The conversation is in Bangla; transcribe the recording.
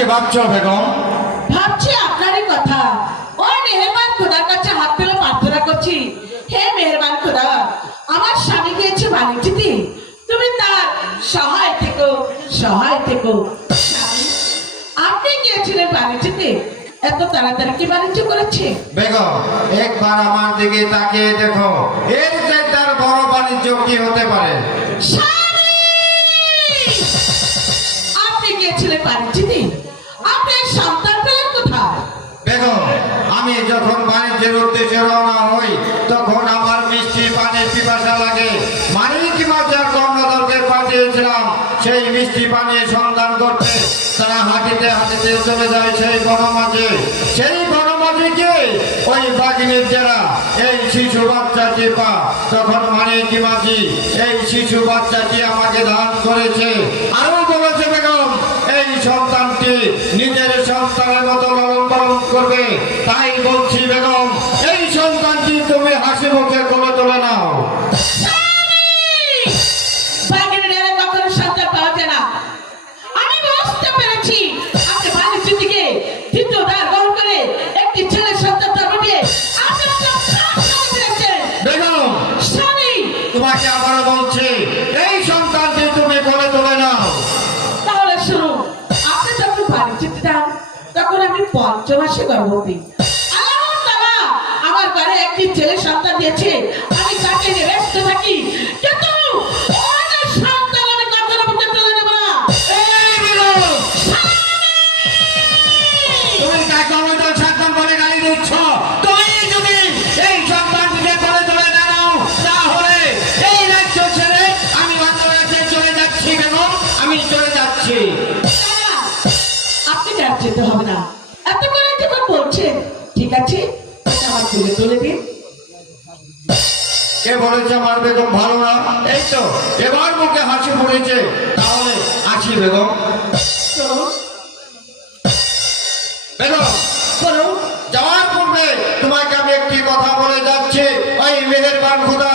কি ভাবছো বেগম? ভাবছি আপনারই কথা। ও মেহেরবান খোদার কাছে হাত তুলে প্রার্থনা করছি, হে মেহেরবান খোদা, আমার স্বামী গিয়েছে বাণিজ্যতে, তুমি তার সহায় থেকো, সহায় থেকো। স্বামী, আপনি গিয়েছিলেন বাণিজ্যতে, এত তাড়াতাড়ি কি বাণিজ্য করেছে? বেগম একবার আমার দিকে তাকিয়ে দেখো, এর চাইতে আর বড় বাণিজ্য কি হতে পারে? স্বামী, আপনি গিয়েছিলেন বাণিজ্যতে, আপনার সন্তান পেলেন কোথায়? বেগম আমি যখন বাণিজ্যের উদ্দেশ্যে রওনা হই তখন আমার মিষ্টি পানির পিপাসা লাগে। মানিক মাঝার গঙ্গাধরকে পাঠিয়েছিলাম সেই মিষ্টি পানির সন্ধান করতে। তারা হাঁটিতে হাঁটিতে চলে যায় সেই বনমাঝে। সেই বনমাঝে গিয়ে ওই বাঘিনীর যারা এই শিশু বাচ্চাটি পা, তখন মানিক মাঝি এই শিশু বাচ্চাটি আমাকে দান করেছে। আরো বলেছে বেগম এই সন্তানটি নিজের সন্তানের মতো লালন পালন করবে। তাই বলছি বেগম এই সন্তানটি তুমি হাসি মুখে করে তুলে নাও। বাঘের ডেরে কখনো সন্তান পাওয়া যায় না। আমি বুঝতে পেরেছি আপনি বাণিজ্য থেকে দ্বিতীয় দ্বার গ্রহণ করে একটি ছেলের সন্তান জন্ম দিয়ে আপনি আপনার প্রাণ হারিয়ে ফেলেছেন। বেগম স্বামী, তোমাকে আবারও বলছি এই সন্তানটি তুমি করে তুলে নাও। তাহলে শুনুন, আপনি যখন বাণিজ্যতে যান তখন আমি পঞ্চমাসে গর্ভবতী। আল্লাহ তাআলা আমার ঘরে একটি ছেলে সন্তান দিয়েছে, আমি তাকে নিয়ে ব্যস্ত থাকি, কিন্তু ওদের সন্তান আমি কখনো মুখে তুলে নেব না। এই বেগম তুমি কাকে অমৃত সন্তান বলে গালি দিচ্ছ? তুমি যদি এই সন্তানটিকে করে তুলে নাও তাহলে এই রাজ্য ছেড়ে আমি অন্য রাজ্যে চলে যাচ্ছি। বেগম আমি চলে যাচ্ছি। না, আপনি আর যেতে হবে না, এত করে যখন বলছেন, ঠিক আছে আমার তুলে তুলে দিন। কে বলেছে আমার বেগম ভালো না? এই তো এবার মুখে হাসি পড়েছে। তাহলে আসি বেগম। চলুন, বেগম বলুন। যাওয়ার পূর্বে তোমাকে আমি একটি কথা বলে যাচ্ছি। ওই মেহেরবান খোদা